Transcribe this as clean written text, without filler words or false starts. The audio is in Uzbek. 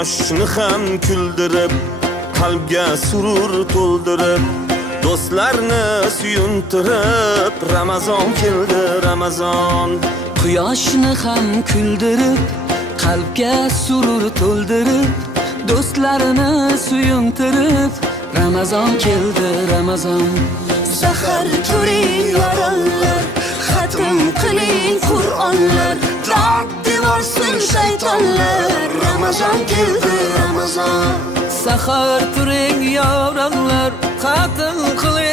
Quyoshni ham kuldirib, qalbga surur to'ldirib, do'stlarni suyuntirib, Ramazon keldi, Ramazon. Quyoshni ham kuldirib, qalbga surur to'ldirib, do'stlarini suyuntirib, Ramazon keldi, Ramazon. Sahar turing yorollar, xatm qiling Qur'onlar, dod devorsin shaytonlar. Ramazon keldi, Ramazon. Sahar turing yorog'lar, xatm qiling